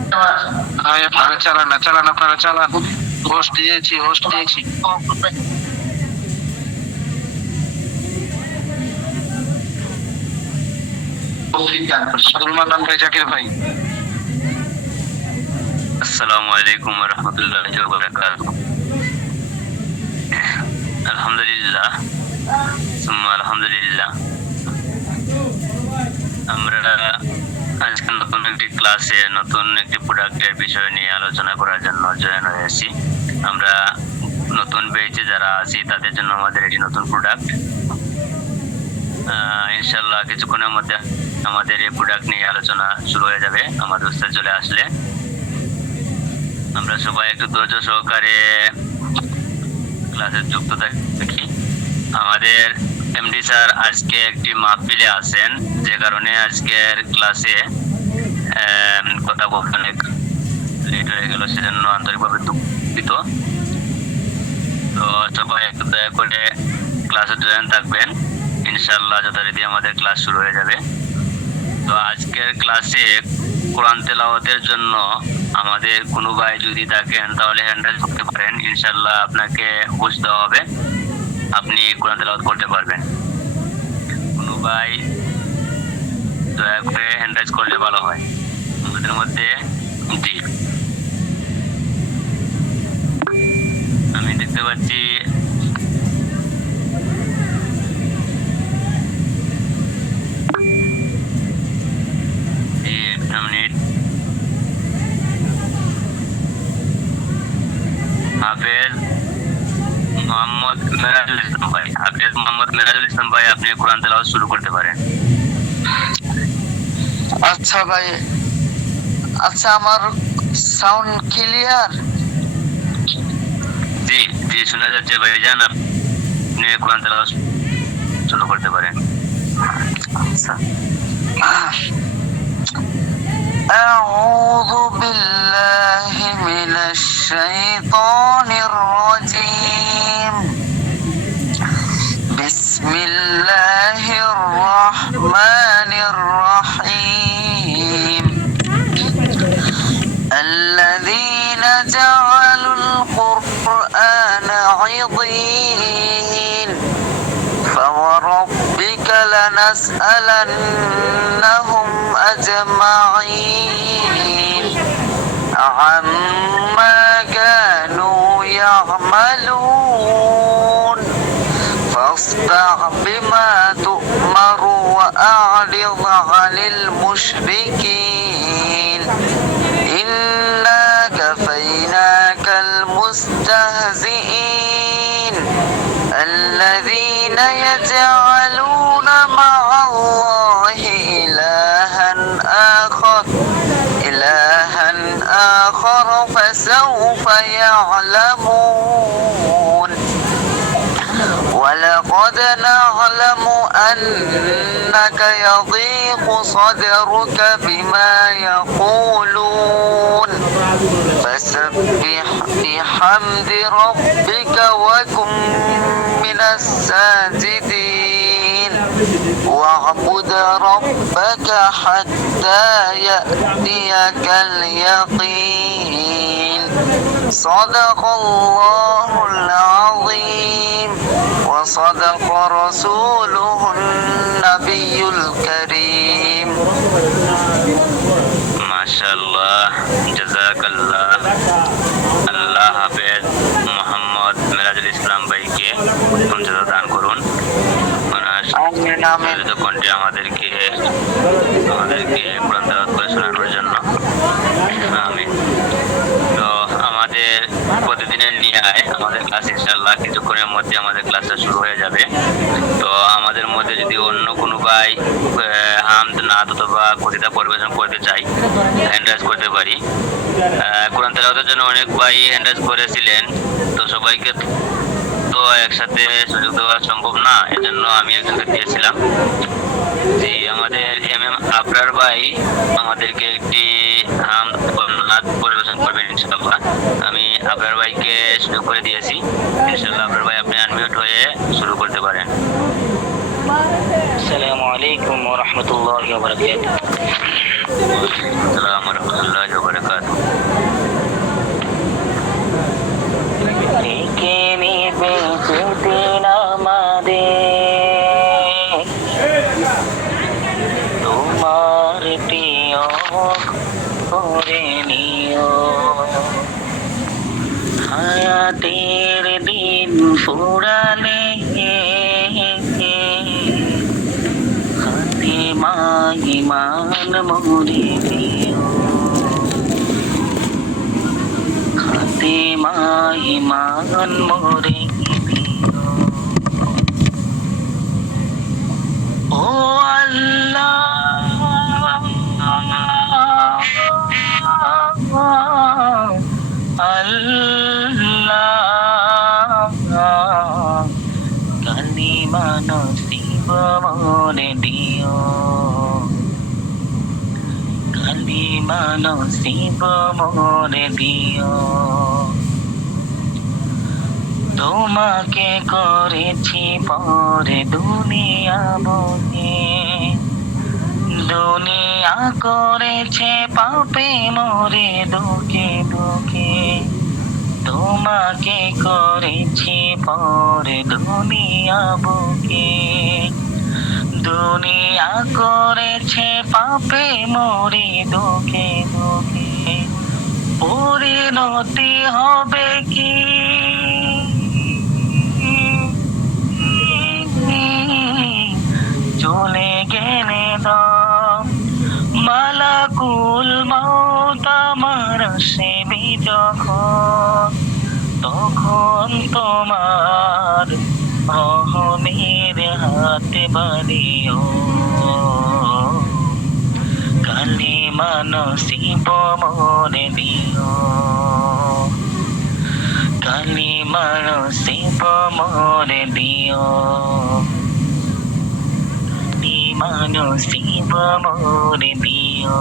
আপনারা চালান না, চালান, আপনারা চালান। হোস্ট দিয়েছি, হোস্ট দিয়েছি। আব্দুল মান্নান ভাই, জাকির ভাই। আসসালামু আলাইকুম ওয়া রাহমাতুল্লাহি ওয়া বারাকাতুহু। আলহামদুলিল্লাহ, সুম্মা আলহামদুলিল্লাহ। আমরা আজকে নতুন একটি ক্লাসে নতুন একটি প্রোডাক্টের বিষয় নিয়ে আলোচনা করার জন্য জয়েন হয়েছি। আমরা নতুন বেচে যারা আছি তাদের জন্য আমাদের এটি নতুন প্রোডাক্ট। ইনশাআল্লাহ কিছুক্ষণের মধ্যে আমাদের এই প্রোডাক্ট নিয়ে আলোচনা শুরু হয়ে যাবে। আমাদের উস্তাদ চলে আসলে আমরা সবাই একটু ধৈর্য সহকারে ক্লাসে যুক্ত থাকি। আমাদের এমডি স্যার আজকে একটি মাহফিলে আছেন, যে কারণে আজকের ক্লাসে কথা বলতে অনেক লেট হয়ে গেল, সেজন্য আন্তরিকভাবে দুঃখিত। তো সবাই একটু দয়া করে ক্লাসে জয়েন থাকবেন। ইনশাআল্লাহ যথারীতি আমাদের ক্লাস শুরু হয়ে যাবে। তো আজকের ক্লাসে কোরআন তেলাওয়াতের জন্য আমাদের কোনো ভাই যদি থাকেন তাহলে হ্যান্ড রাইজ করতে পারেন। ইনশাআল্লাহ আপনাকে হুশ দেওয়া হবে, আপনি কোরআন তেলাওয়াত করতে পারবেন। কোনো ভাই দয়া করে হ্যান্ড রাইজ করলে ভালো হয় আমাদের মধ্যে। জি, আমি দেখতে পাচ্ছি হাফেজ মোহাম্মদ মেরাজুল ইসলাম ভাই। হাফেজ মোহাম্মদ মেরাজুল ইসলাম ভাই, আপনি কোরআন তেলাওয়াত শুরু করতে পারেন। আচ্ছা ভাই, আচ্ছা আমার সাউন্ড ক্লিয়ার? জি জি, শোনা যাচ্ছে ভাইজান, আপনি কোরআন তেলাওয়াত শুরু করতে পারেন। আচ্ছা, أعوذ بالله من الشيطان الرجيم. بسم الله الرحمن الرحيم. الذين جعلوا القرآن عضين فوربك لنسألنهم أجمعين عما كانوا يعملون فاصدع بما تؤمر وأعرض عن المشركين إنا كفيناك المستهزئين الذين يجعلون مع الله إلها آخر فسوف يعلمون ولقد نعلم أنك يضيق صدرك بما يقولون فسبح بحمد ربك وكن من الساجدين واعبد ربك حتى يأتيك اليقين صدق الله العظيم وصدق رسوله النبي الكريم. মাশাআল্লাহ, জাযাকাল্লাহ। আল্লাহ হাফেজ মোহাম্মদ মেরাজুল ইসলাম ভাইকে মর্যাদা দান করুন। কণ্ঠে আমাদেরকে কোরআন তেলাওয়াত করে শোনানোর জন্য আমিন। তো আমাদের প্রতিদিনের ন্যায় আমাদের ক্লাস ইনশাআল্লাহ কিছুক্ষণের মধ্যে আমাদের ক্লাসটা শুরু হয়ে যাবে। তো আমাদের মধ্যে যদি অন্য কোনো ভাই হামদ নাত অথবা কবিতা পরিবেশন করতে চাই, হ্যান্ড রাইজ করতে পারি। কোরআন তেলাওয়াতের জন্য অনেক ভাই হ্যান্ড রাইজ করেছিলেন, তো সবাইকে তো একসাথে সুযোগ দেওয়া সম্ভব না, এজন্য আমি একজনকে দিয়েছিলাম। জি, আমাদের আবরার ভাই আমাদেরকে একটি নাত পরিবেশন করবেন ইনশাআল্লাহ। আমি আবরার ভাইকে সুযোগ করে দিয়েছি। ইনশাআল্লাহ আবরার ভাই আপনি আনমিউট হয়ে শুরু করতে পারেন। السلام عليكم ورحمة الله وبركاته. আসসালামু রহমতুল্লাহি ওয়া বারাকাতুহু। কে নিবে যেদিন আমাদের তোমার প্রিয় করে নিও, হায়াতের দিন ফুরালে খাতিমা ইমান মোরে দিও, খাতিমা ইমান মোরে দিও। ও আল্লাহ, আল্লাহ, কালিমা নসিব মোরে দিও, কালিমা নসিব মোরে দিও। তোমাকে করেছি পরে দুনিয়া বনে, দুনিয়া করেছে পাপে মোরে দুঃখে দুঃখে, তোমাকে করেছি পরে দুনিয়া বুকে, দুনিয়া করেছে পাপে মোরে দুঃখে দুঃখে, পরিণতি হবে কি চলে গেলে দম, মালাকুল মউত আমার সেবি যখন, তখন তোমার রহমের হাতে বাড়িও, কালিমা নসিব মোরে দিও, কালিমা নসিব মোরে দিও, কালিমা নসিব মোরে দিও।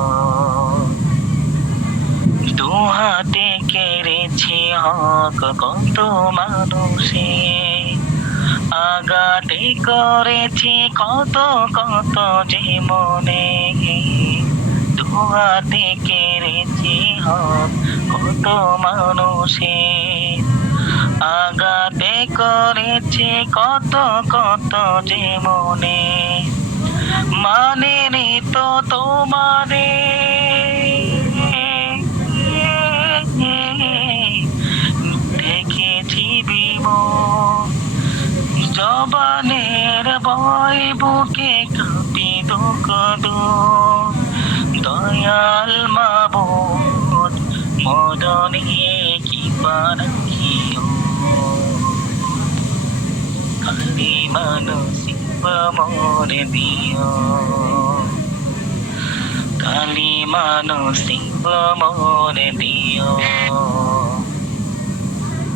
দুহাতে কেড়েছি হক কত মানুষে, আঘাতে করেছি কত কত যে মনে, দুহাতে কেড়েছি হক কত মানুষে, আঘাতে করেছি কত কত যে মনে, মানে নি তো তোমারে দেখেছি বিমুখ, জবানের ভয় বুকে কাঁপি দুঃখ দুঃখ, দয়াল মাবুদ মরণে কি পারাখিও, কালিমা নসিব মোরে দিও, কালিমা নসিব মোরে দিও,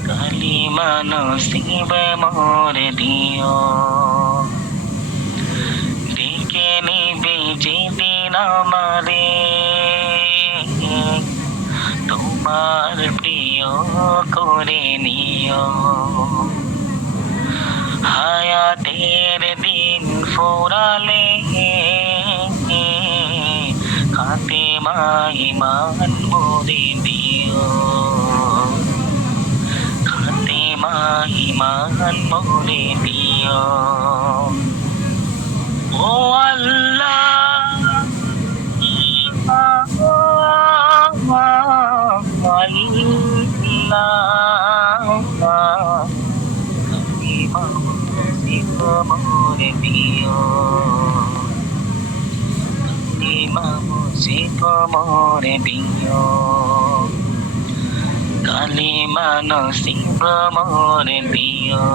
কালিমা নসিব মোরে দিও। ডেকে নিবে যেদিন আমারে তোমার প্রিয় করে নিও, হায়াতের দিন ফুরালে খাতিমা ইমান মোরে দিও, খাতিমা ইমান মোরে দিও। ও আল্লাহ, মোরে দিও, মোরে দিও, কালিমা নসিব মোরে দিও,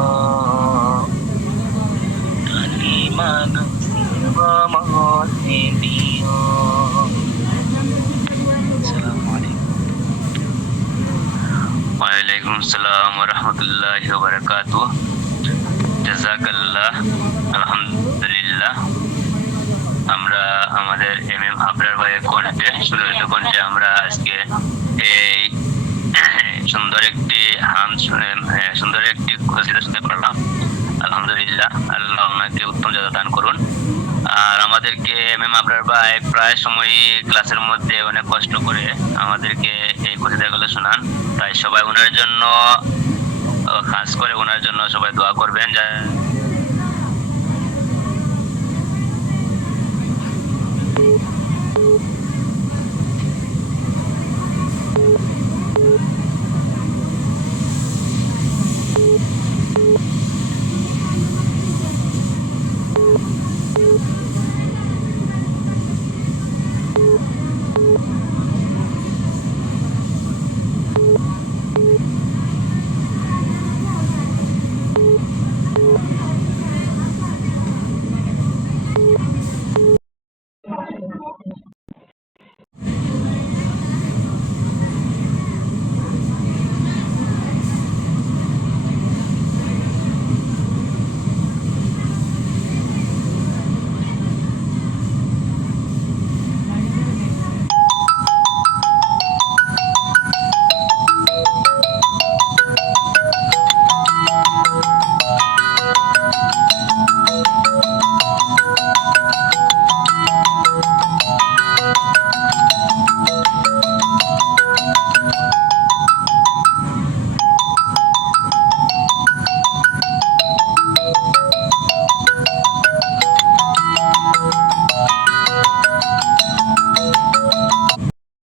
কালিমা নসিব মোরে দিও। আসসালামু আলাইকুম। ওয়ালাইকুম আসসালাম ওয়া রাহমাতুল্লাহি ওয়া বারাকাতুহু। জাযাকাল্লাহ। আলহামদুলিল্লাহ, আমরা আমাদের এমএম আবরার ভাইয়ের কণ্ঠে, সুললিত কণ্ঠে আমরা আজকে এই সুন্দর একটি সুন্দর একটি কসিদা শুনতে পারলাম। আলহামদুলিল্লাহ, আল্লাহ ওনাকে উত্তম জাযা দান করুন। আমাদেরকে ম্যাম আপনার ভাই প্রায় সময় ক্লাসের মধ্যে অনেক কষ্ট করে আমাদেরকে এই কবিতাগুলো শোনান। তাই সবাই ওনার জন্য, খাস করে ওনার জন্য সবাই দোয়া করবেন,